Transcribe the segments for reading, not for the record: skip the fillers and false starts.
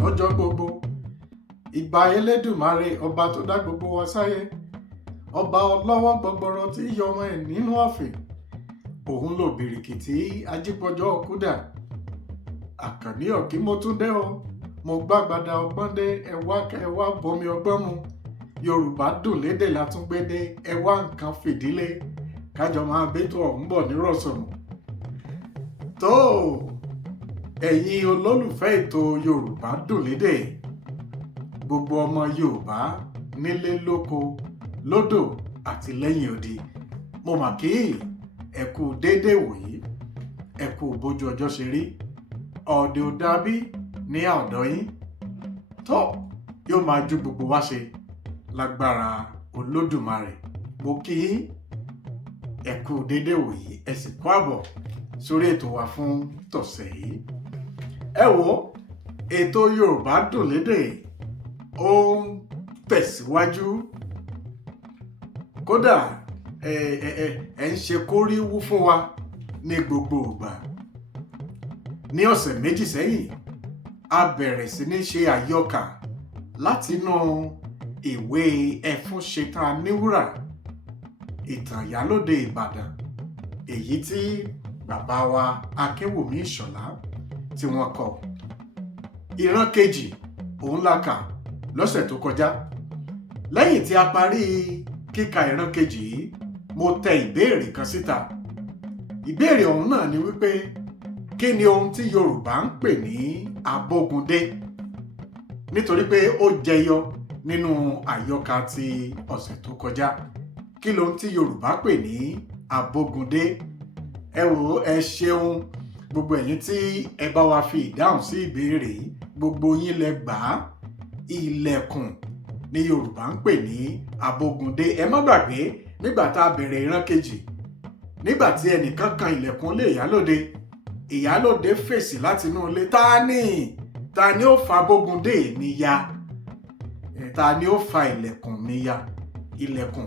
lọ́jọ́ gbogbo. Ìbà Elédùmarè ọba tó dá gbogbo wa sáyé. Ọba ọlọ́wọ́ gbọgbọrọ tí yọmọ ẹ̀ nínú ọ̀fìn. Òun lò bìrìkìtì ajípọ̀jọ́ kúdà. Àkànní ọ̀kí mo tún dé o. Mo gbàgbàdà ọgbọ́n dé ẹwà bomi ọgbọ́n mu. Yorùbá dùn lédè látúngbédé ẹwà nǹkan fìdílé. Kájọ máa bẹ́tò ọ̀hún bọ̀ nírọ̀sọ̀mù. Tó ẹ̀yin olólùfẹ́ ètò Yorùbá dùn lédè. Gbogbo ọmọ Yorùbá nílé lóko lódò àti lẹ́yìn odi. Mo mà kí ẹ kú déédéé wòyí. Ẹ kú bójú ọjọ́ ṣe rí. Ọ̀dẹ̀ ò dàbí ní ọ̀dọ̀ yín. Tó yóò máa ju gbogbo wa ṣe lágbára Olódùmarè. Mo kí ẹ kú déédéé wòyí. Ẹ sì kú àbọ̀ sórí ètò wa fún tọ̀sẹ̀ yìí. Ẹ wo ètò Yorùbá dùn lédè ó ń tẹ̀síwájú. Kódà ẹ ń ṣe kóríwú fún wa ní gbogbo ìgbà. Ní ọ̀sẹ̀ méjì sẹ́yìn a bẹ̀rẹ̀ sí ní ṣe àyọkà látinú ìwé Ẹfúnṣetán Aníwúrà ìtàn Ìyálóde Ìbàdàn, èyí tí bàbá wa Akínwùmí Ìṣọ̀lá tí wọ́n kọ. Ìran kejì òun la kà lọ́sẹ̀ tó kọjá. Lẹ́yìn tí a parí kíka ìran kejì yìí, mo tẹ ìbéèrè kan síta. Ìbéèrè ọ̀hún náà ni wípé kí ni ohun tí Yorùbá ń pè ní abógundé? Nítorí pé ó jẹyọ nínú àyọkà ti ọ̀sẹ̀ tó kọjá. Kí lohun tí Yorùbá pè ní abógundé? Ẹ wò ẹ ṣeun gbogbo ẹ̀yin tí ẹ bá wa fi ìdáhùn sí ìbéèrè yìí. Gbogbo yín lẹ gbà á. Ilẹ̀kùn ni Yorùbá ń pè ní abógundé. Ẹ má gbàgbé nígbà tá a bẹ̀rẹ̀ ìran kejì, nígbà tí ẹnìkan kan ilẹ̀kùn lé Ìyálóde, Ìyálóde fèsì láti inú ilé, ta ni ó fa abógundé mi ya? Ta ni ó fa ilẹ̀kùn mi ya? Ilẹ̀kùn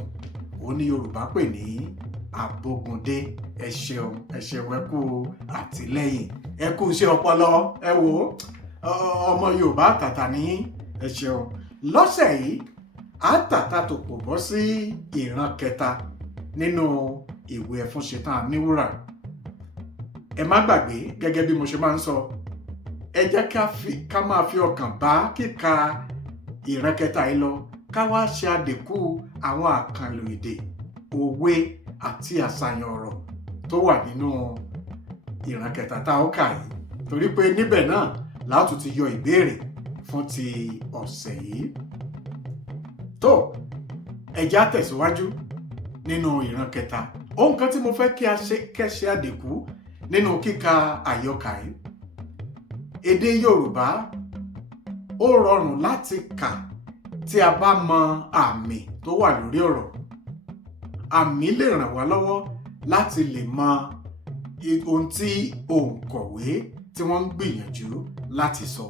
òun ni Yorùbá pè ní abógundé. Ẹ ṣeun ẹ kú àtìlẹ́yìn, ẹ kú iṣẹ́ ọpọlọ. Ẹ wò ọmọ Yorùbá tàtà ní ẹ ṣeun. Lọ́sẹ̀ yìí a tàtà tó pọ̀ bọ́ sí ìran kẹta nínú ìwé Ẹfúnṣetán Aníwúrà. Ẹ má gbàgbé, gẹ́gẹ́ bí mo ṣe máa ń sọ, ẹ jẹ́ ká máa fi ọkàn bá kíka ìran kẹta yìí lọ, ká wá ṣe àdínkù àwọn àkànlò èdè, òwe àti àṣàyàn ọ̀rọ̀ tó wà nínú ìran kẹta tá ó kà yìí. Torí pé níbẹ̀ náà láti ti yọ ìbéèrè fún ti ọ̀sẹ̀ yìí. Tó ẹ jẹ́ á tẹ̀síwájú nínú ìran kẹta. Ohun kan tí mo fẹ́ kí a ṣe àdínkù nínú kíka àyọkà yìí. Èdè Yorùbá ó rọrùn láti kà tí a bá mọ àmì tó wà lórí ọ̀rọ̀. Àmì lè ràn wá lọ́wọ́ láti lè mọ ohun tí òǹkọ̀wé tí wọ́n ń gbìyànjú láti sọ.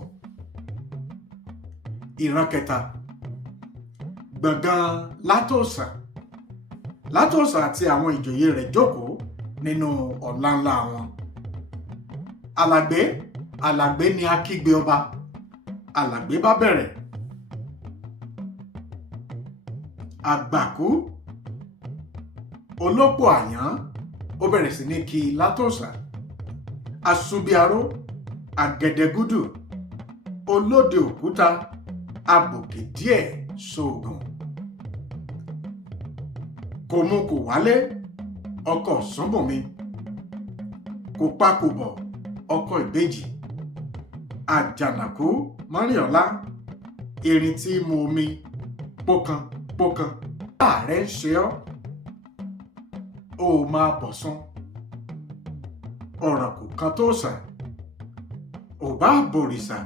Ìran kẹta. Gbọ̀ngàn Látòsà àti àwọn ìjòyè rẹ̀ jókòó nínú ọlá ńlá wọn. Alàgbé ni akígbe ọba. Alàgbé bá bẹ̀rẹ̀. Àgbàkú olópò àyàn ó bẹ̀rẹ̀ sí ní kí Látòsà. Àsùbíaró, àgẹ̀dẹ̀gúdù, olóde òkúta, abòkè díẹ̀ sóògùn. Kò mú kò wálé, ọkọ Ṣànbọ̀mí. Kò pa kò bọ̀, ọkọ ìbejì. Àjànàkú Mọ́rìnọlá, erin tí mu omi pókan. Ààrẹ ń ṣe ọ́, ó máa bọ̀ sán. Ọ̀ràn kò kan tó sà, ọba àbòrìṣà,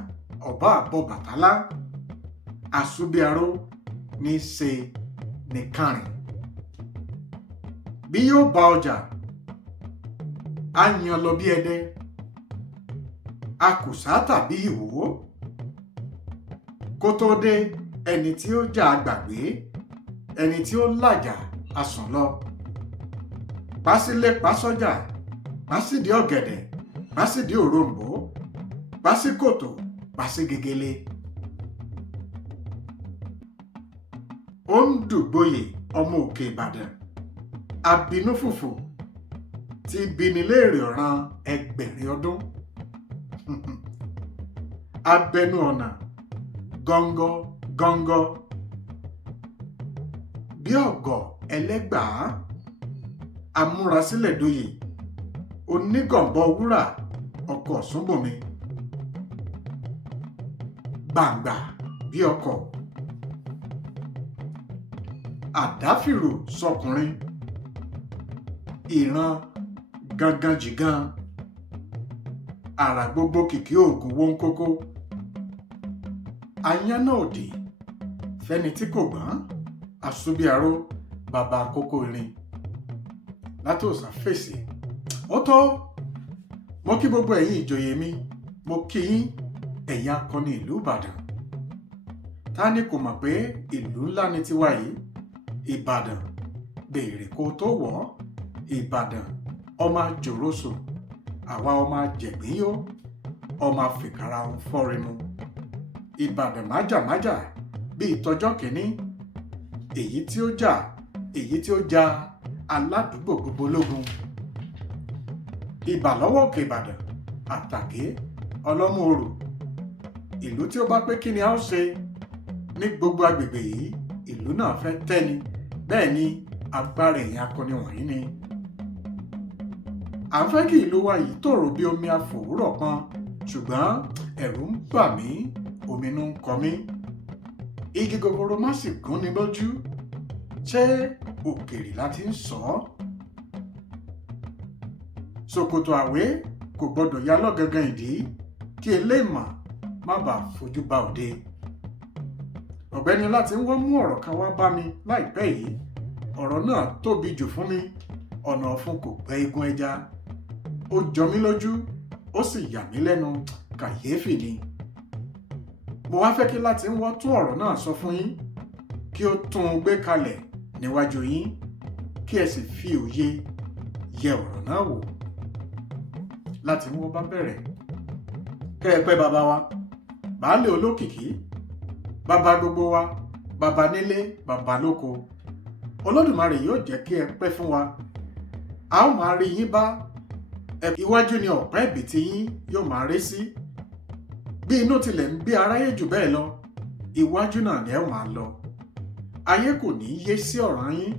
ọba àbọ̀ Bàtálá. Àsùbíaró ní ṣe nìkan rìn. Bí yóò bá ọjà, á yan lọ bí ẹdẹ. Akùsá tàbí ìwò. Kó tó dé, ẹni tí ó jà gbàgbé, ẹni tí ó làjà asùn lọ. Pásílé pásọ́jà, pásídìí ọ̀gẹ̀dẹ̀, pásídìí òrombó, pásíkòtò, pàṣẹ gegele. Ó ń dùgbòyè ọmọ òkè Ìbàdàn, abinú fùfù tí bini léèrè ọ̀ràn ẹgbẹ̀rin ọdún. Abẹnu ọ̀nà gọ́ngọ́ gọ́ngọ́ bí ọ̀gọ̀ ẹlẹ́gbàá, amúrasílẹ̀ dòyè onígànbọ wúrà ọkọ̀ Ọ̀ṣúnbùnmi, gbàǹgbà bí ọkọ̀, àdáfìrò sọkùnrin, ìran gangan jìgan, àrà gbogbo kìkì ògùn wọ́n kókó, ayánná òdì fẹ́ni tí kò gbọ́n, àsúbíaró bàbá àkókò irin. Látòsà fèsì, ó tó. Mo kí gbogbo ẹ̀yin ìjòyè mi, mo kí yín ẹ̀yin akọni ìlú Ìbàdàn. Ta ni kò mọ̀ pé ìlú ńlá ni tiwa yìí? Ìbàdàn béèrè kó tó wọ̀, Ìbàdàn ọmọ àjòrósò, àwa ọmọ àjẹ̀gbínyó, ọmọ àfìkàrà ń fọ́rinmu. Ìbàdàn májàmájà bí ìtọ́jọ́ kìíní, èyí tí ó jà, èyí tí ó ja aládùúgbò gbogbo lógun. Ìbà lọ́wọ́ òkè Ìbàdàn, àtàgé ọlọ́mú orò. Ìlú tí ó bá pé kí ni a ó ṣe ní gbogbo agbègbè yìí, ìlú náà fẹ́ tẹ́ni. Bẹ́ẹ̀ ni agbára ẹ̀yin akọni wọ̀nyí ni. À ń fẹ́ kí ìlú wa yìí tòrò bí omi àfòwúrọ̀ kan, ṣùgbọ́n ẹ̀rù ń bà mí, ominú ń kọ mí. Igi gogoro má sì gún ni lójú, ṣé òkèrè láti ń sọ ọ́? Ṣòkòtò àwé kò gbọdọ̀ ya lọ́gangan ìdí kí eléèmọ̀ má bàa fojú ba òde. Ọ̀gbẹ́ni láti ń wọ́n mú ọ̀rọ̀ kan wá bá mi láìpẹ́ yìí. Ọ̀rọ̀ náà tóbi jù fún mi, ọ̀nà ọ̀fun kò gbẹ́ igun ẹja. Ó jọ mí lójú, ó sì yà mí lẹ́nu, kàyéfì ni. Mo wá fẹ́ kí láti ń wọ́n tún ọ̀rọ̀ náà sọ fún yín, kí ó tún un gbé kalẹ̀ níwájú yín, kí ẹ sì fi òye yẹ ọ̀rọ̀ náà wò. Láti ń wọ́n bá bẹ̀rẹ̀. Kẹ́ ẹ pẹ́ bàbá wa, baálé olókìkí, bàbá gbogbo wa, bàbá nílé, bàbá lóko. Olódùmarè yóò jẹ́ kí ẹ pẹ́ fún wa. A ó máa rí yín bá. Iwájú ni ọ̀pẹ́ ìbìtì yín yóò máa ré sí. Bí inú tilẹ̀ ń bí aráyé jù bẹ́ẹ̀ lọ, iwájú náà ni ẹ máa lọ. Ayé kò ní yé sí ọ̀ràn yín.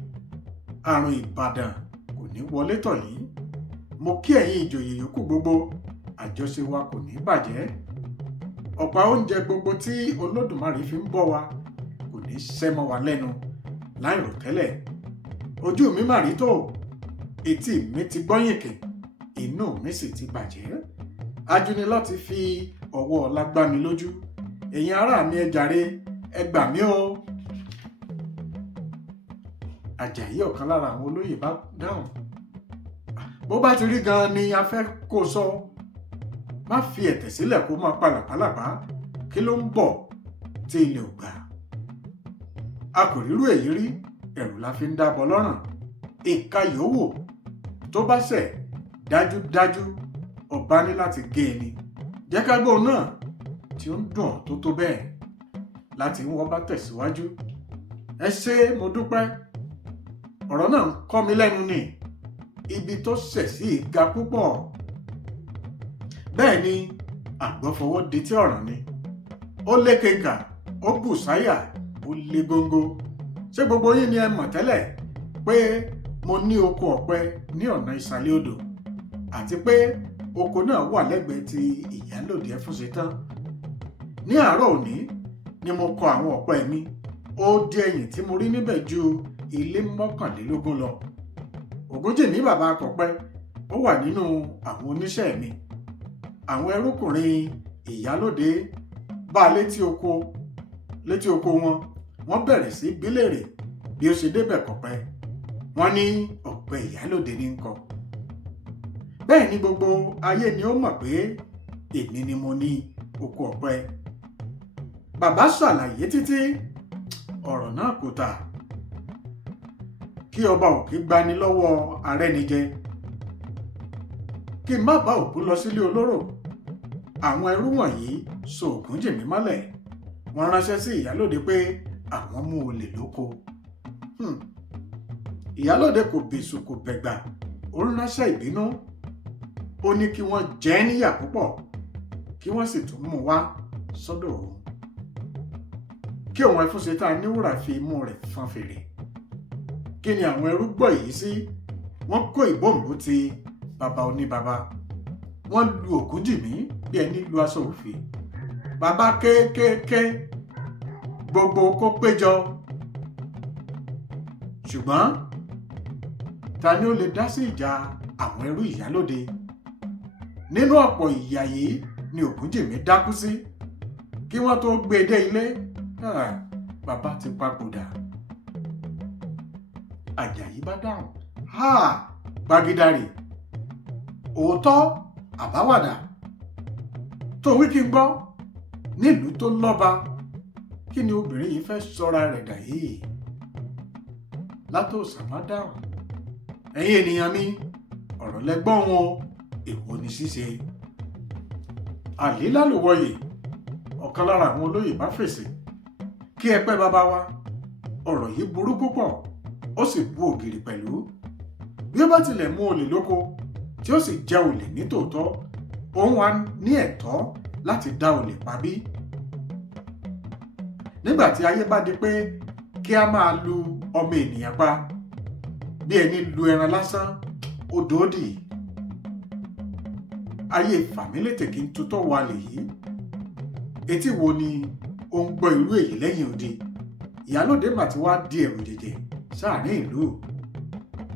Àrùn Ìbàdàn kò ní wọlé tọ̀ yín. Mo kí ẹ̀yin ìjòyè yòókù gbogbo, àjọṣe wa kò ní bàjẹ́. Ọ̀pá oúnjẹ gbogbo tí Olódùmarè fi ń bọ́ wa kò ní sẹ́ mọ́ wa lẹ́nu láìròtẹ́lẹ̀. Ojú mi mà rí tó, etí mi ti gbọ́yìnkì, inú mi sì ti bàjẹ́. Ajúni láti fi ọwọ́ ọlá gbá mi lójú. Ẹ̀yin ará mi ẹ jàre, ẹ gbà mí o. Àjàyí ọ̀kan lára àwọn olóyè bá dáhùn. Bó bá ti rí gan ni a fẹ́ kó sọ. Má fi ẹ̀tẹ̀ sílẹ̀ kó máa palàpálàpá. Kí ló ń bọ̀ tí ilẹ̀ ò gbà? A kò rírú èyí rí, ẹ̀rù la fi ń dábọ̀ lọ́rùn. Ìka yòówù tó bá ṣẹ̀ dájúdájú ọba ní láti gé e ni. Jẹ́ ká gbọ́ náà tí ó ń dùn tó tó bẹ́ẹ̀. Láti wọ́n bá tẹ̀síwájú. Ẹ ṣé mo dúpẹ́. Ọ̀rọ̀ náà ń kọ́ mi lẹ́nu ni. Ibi tó ṣẹ̀ sí ga púpọ̀. Bẹ́ẹ̀ ni àgbọ̀fọwọ́ di tí ọ̀ràn ni. Ó lékeka, ó bù sáyà, ó lé góńgó. Ṣé gbogbo yín ni ẹ mọ̀ tẹ́lẹ̀ pé mo ní oko ọ̀pẹ ní ọ̀nà ìsàlẹ̀ odò, àti pé oko náà wà lẹ́gbẹ̀ẹ́ ti Ìyálòdì Ẹfúnṣetán? Ní àárọ̀ òní ni mo kọ àwọn ọ̀pẹ mi. Ó di ẹ̀yìn tí mo rí níbẹ̀ ju ilé 11 lọ. Ògúnjìmí bàbá akọ̀pẹ ó wà nínú àwọn oníṣẹ́ mi. Àwọn ẹrúkùnrin Ìyálòdè bá létí oko wọn. Wọ́n bẹ̀rẹ̀ sí bílèrè bí ó ṣe débẹ̀ kọ̀pẹ. Wọ́n ní ọ̀pẹ Ìyálòdè ní ń kọ. Bẹ́ẹ̀ ni gbogbo ayé ni ó mọ̀ pé èmi ni mo ní oko ọ̀pẹ. Bàbá ṣàlàyé títí, ọ̀rọ̀ náà kò tà. Kí ọba òkè gbani lọ́wọ́ arẹ́nijẹ. Kí n má bá òkú lọ sílé olóró. Àwọn ẹrú wọ̀nyí so Ògúnjìmí mọ́lẹ̀ wọ́n ránṣẹ́ sí ìyálóde pé àwọn mú olè lóko. Ìyálóde kò bẹ̀sù kò bẹ̀gbà ó ránṣẹ́ ìbínú ó ní kí wọ́n jẹ ẹ́ níyà púpọ̀ kí wọ́n sì tún mú wá sọ́dọ̀ òun kí òun Ẹfúnṣetán Aníwúrà fi imú rẹ̀ fọn fèrè. Kí ni àwọn ẹrú gbọ́ èyí sí? Wọ́n kó ìbòmùlú ti bàbá oníbàbá wọ́n lu Ògúnjìmí bí ẹni lu aṣọ òfì. Bàbá kéékèèké gbogbo kó péjọ, ṣùgbọ́n ta ni ó lè dá sí ìjà àwọn ẹrú ìyálóde? Nínú ọ̀pọ̀ ìyà yìí ni Ògúnjìmí dákú sí. Kí wọ́n tó gbé e dé ilé, bàbá ti papòdà. Àjàyí bá dáhùn, Gbàgìdàrì, òótọ́ àbáwàdà tó wí kí n gbọ́. Nílùú tó lọ́ba, kí ni obìnrin yìí fẹ́ sọ́ra rẹ̀ dà yìí? Látòsà bá dáhùn, ẹ̀yin ènìyàn mi, ọ̀rọ̀ lẹ́gbọ́n wọn, èwo ni ṣíṣe? Àlélálùwọ̀yè, ọ̀kan lára àwọn olóyè bá fèsì, kí ẹ pẹ́ bàbá wa, ọ̀rọ̀ yìí burú púpọ̀, ó sì bú ògiri pẹ̀lú. Bí ó bá tilẹ̀ mú olè lóko tí ó sì jẹ́ olè ní tòótọ́, òun wá ní ẹ̀tọ́ láti dá olè pa bí? Nígbà tí ayé bá di pé kí a máa lu ọmọ ènìyàn pa bí ẹni lu ẹran lásán, ó dòódì. Ayé fàmílétè kí n tutọ́ wà lèyí. Etí wo ni ó ń gbọ́ irú èyí lẹ́yìn odi? Ìyálóde mà ti wá di ẹ̀rù jẹ̀jẹ̀ sáàrin ìlú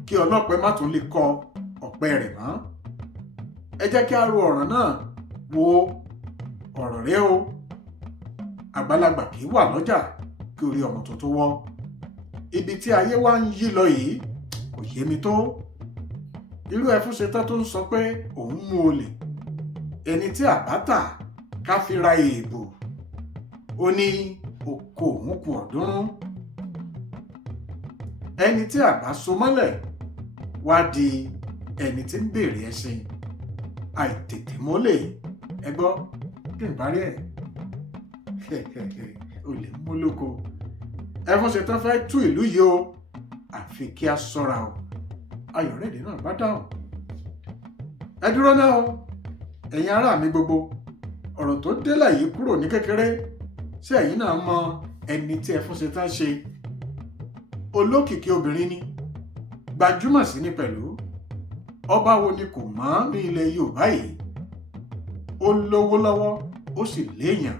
kí ọlọ́pẹ má tún lè kọ ọ̀pẹ rẹ̀ mọ́. Ẹ jẹ́ kí a ro ọ̀ràn náà wo. Ọ̀rọ̀ rẹ̀ o, àgbàlagbà kì í wà lọ́jà kí orí ọmọ tuntun wọ́. Ibi tí ayé wá ń yí lọ yìí kò yé mi tó. Irú Ẹfúnṣetán tó ń sọ pé òun mú olè, ẹni tí àbátà ká fi ra èèbò, ó ní oko òun kù ọ̀ọ́dúnrún. Ẹni tí àbá so mọ́lẹ̀ wá di ẹni tí ń béèrè ẹṣin. Àìtètè mọ́lẹ̀, ẹ gbọ́ kí n parí ẹ̀. Olè mú lóko. Ẹfúnṣetán fẹ́ tú ìlú yìí o, àfi kí a ṣọ́ra o. Ayọ̀rẹ́dẹ̀ náà bá dáhùn, ẹ dúró náà o, ẹ̀yin ará mi gbogbo, ọ̀rọ̀ tó délẹ̀ yìí kúrò ní kékeré. Ṣé ẹ̀yin náà mọ ẹni tí Ẹfúnṣetán ṣe? Olókìkí obìnrin ni, gbajúmọ̀ sí ni pẹ̀lú. Ọba wo ni kò mọ̀ ní ilẹ̀ Yorùbá yìí? Ó lówó lọ́wọ́, ó sì léèyàn.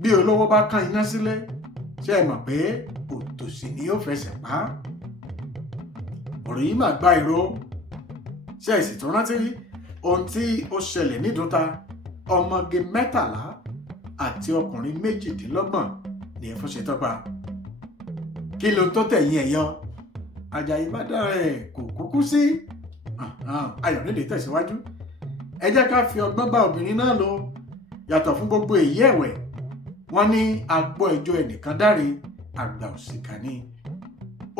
Bí olówó bá kán iná sílé, ṣé ẹ mọ̀ pé òtòṣì ni ó fẹsẹ̀ pa á? Ọ̀rọ̀ yìí mà gba ìró. Ṣé ẹ sì tún rántí ohun tí ó ṣẹlẹ̀ nídùúta? Ọmọge 13 àti ọkùnrin 28 ni Ẹfúnṣetán pa. Kí ló tó tẹ̀yìn ẹ̀ yọ? Àjàyí bá dára ẹ̀ kò kúkú sí. Ayọ̀rẹ́dẹ̀ tẹ̀síwájú, ẹ jẹ́ ká fi ọgbọ́n bá obìnrin náà lò. Yàtọ̀ fún gbogbo èyí ẹ̀wẹ̀, wọ́n ní agbọ́ ẹjọ́ ẹnìkan dáre, àgbà òṣìkà ni.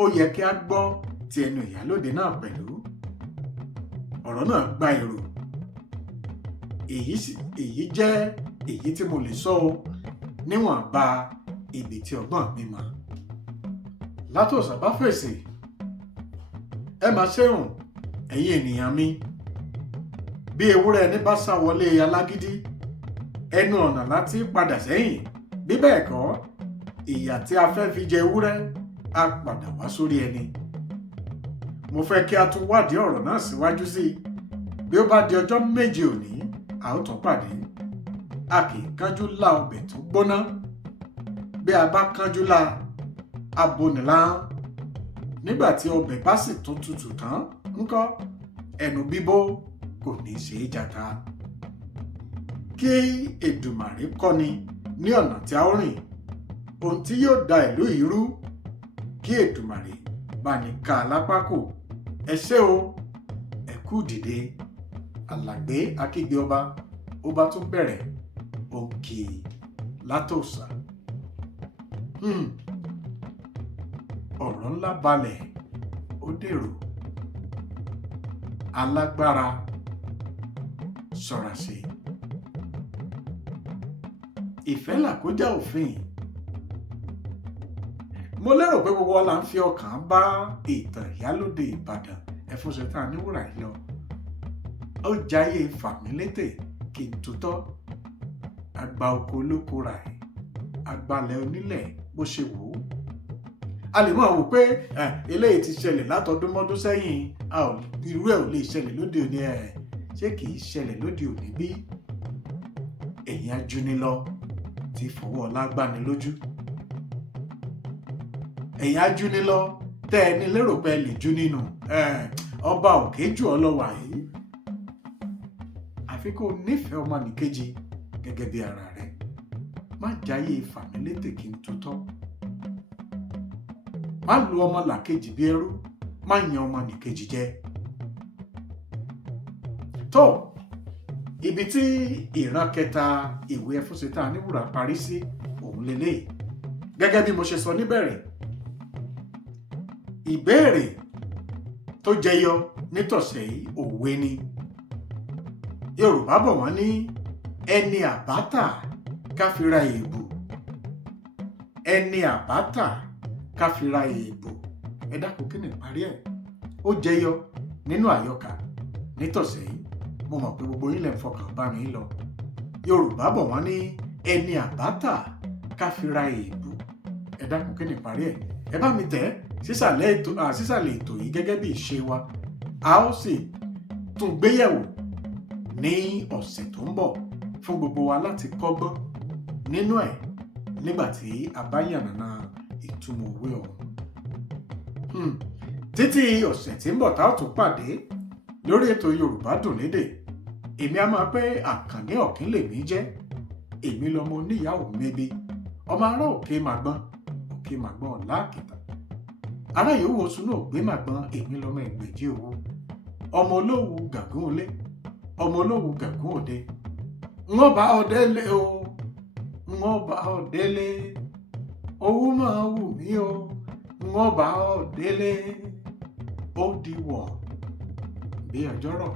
Ó yẹ kí a gbọ́ ti ẹnu ìyálóde náà pẹ̀lú. Ọ̀rọ̀ náà gba èrò. Èyí jẹ́ èyí tí mo lè sọ o, níwọ̀nba ibi tí ọgbọ́n mi mọ̀. Látòsà bá fèsì, ẹ máa ṣeun ẹ̀yin ènìyàn mi. Bí ewúrẹ́ ẹni bá sá wọlé alágídí, ẹnu ọ̀nà láti padà sẹ́yìn. Bí bẹ́ẹ̀ kọ́, ìyà tí a fẹ́ fi jẹ ewúrẹ́ á padà wá sórí ẹni. Mo fẹ́ kí a tún wádìí ọ̀rọ̀ náà síwájú sí i. Bí ó bá di ọjọ́ méje òní, a ó tún pàdé. A kì í kánjú lá ọbẹ̀ tó gbóná. Bí a bá kánjú lá, abonìláhán. Nígbà tí ọbẹ̀ bá sì tún tutù tán, ńkọ́ ẹnu bíbó kò ní ṣe é jata. Kí Èdùmàrè kọ́ni ní ọ̀nà tí a ó rìn, ohun tí yóò da ìlú yìí rú. Kí Èdùmàrè bá ní ká lápá kò. Ẹ ṣé o, ẹ kú dìde. Alàgbé akígbe ọba, ó bá tún bẹ̀rẹ̀ òǹkì látòsà. Ọ̀rọ̀ ńlá balẹ̀, ó dèrò. Alágbára ṣọ́ra ṣe. ìfẹ́ làkójá òfin. Mo lérò pé gbogbo wa la ń fi ọkàn bá ìtàn Ìyálóde Ìbàdàn Ẹfúnṣetán Aníwúrà yìí lọ. Ó jayé fàmílétè kí n tutọ́, àgbà oko olóko rà ẹ̀, àgbàlẹ̀ onílẹ̀ bó ṣe wò ó. A lè máa wò pé eléyìí ti ṣẹlẹ̀ látọdún mọ́dún sẹ́yìn, irú ẹ̀ ò lè ṣẹlẹ̀ lóde òní. Ṣé kìí ṣẹlẹ̀ lóde òní bí? Ẹ̀yin ajúnilọ ti fọwọ́ ọlá gbani lójú. Ẹ̀yin ajúnilọ tẹ́ ẹni lérò pé lè jú nínú ọba òkè jù ọ lọ wàyí. Àfi kó nífẹ̀ẹ́ ọmọnìkejì gẹ́gẹ́ bí ara rẹ̀. Má jayé fàmílétè kí n tutọ́. Má lu ọmọlàkejì bí ẹrú, má yan ọmọnìkejì jẹ. Tó ibi tí ìran kẹta ìwé Ẹfúnṣetán Aníwúrà parí sí òun lélẹ́yìí. Gẹ́gẹ́ bí mo ṣe sọ níbẹ̀rẹ̀, ìbéèrè tó jẹyọ nítọ̀sẹ̀ yìí òwe ni. Yorùbá bọ̀ wọ́n ní ẹni àbátà káfíra èèbù. Ẹni àbátà káfíra èèbù. Ẹ dákun kí ni ìparí ẹ̀? Ó jẹyọ nínú àyọkà nítọ̀sẹ̀ yìí. Mo mọ̀ pé gbogbo yín lè fọkàn bá mi lọ. Yorùbá bọ̀ wọ́n ní ẹni àbátà káfíra èèbù. Ẹ dákun kí ni ìparí ẹ̀? Ẹ bá mi tẹ̀ sísàlẹ̀ ètò yìí gẹ́gẹ́ bí ìṣe wa. A ó sì tún gbéyẹ̀wò ní ọ̀sẹ̀ tó ń bọ̀ fún gbogbo wa láti kọ́gbọ́n nínú ẹ̀ nígbà tí a bá yànnàná ìtumọ̀ òwe ọ̀hún. Títí ọ̀sẹ̀ tí ń bọ̀ tá ó tún pàdé lórí ètò Yorùbá Dùn Lédè. Èmi a máa pé Àkànní Ọ̀kín lèmi jẹ́. Èmi lọmọ oníyàwó mẹ́bí, ọmọ ará òkè màgbọ́n, òkè màgbọ́n ọ̀la àkìtà. Ará yòówó sunú ògbé màgbọ́n, èmi lọmọ Ẹgbẹ̀jì owó. Ọmọ olówù gàgún olé, ọmọ olówù gàgún òde. Wọ́n bá ọ délé o, wọ́n bá ọ délé. Owó máa wù mí o, wọ́n bá ọ délé. Ó di wọ̀ bí ọjọ́rọ̀.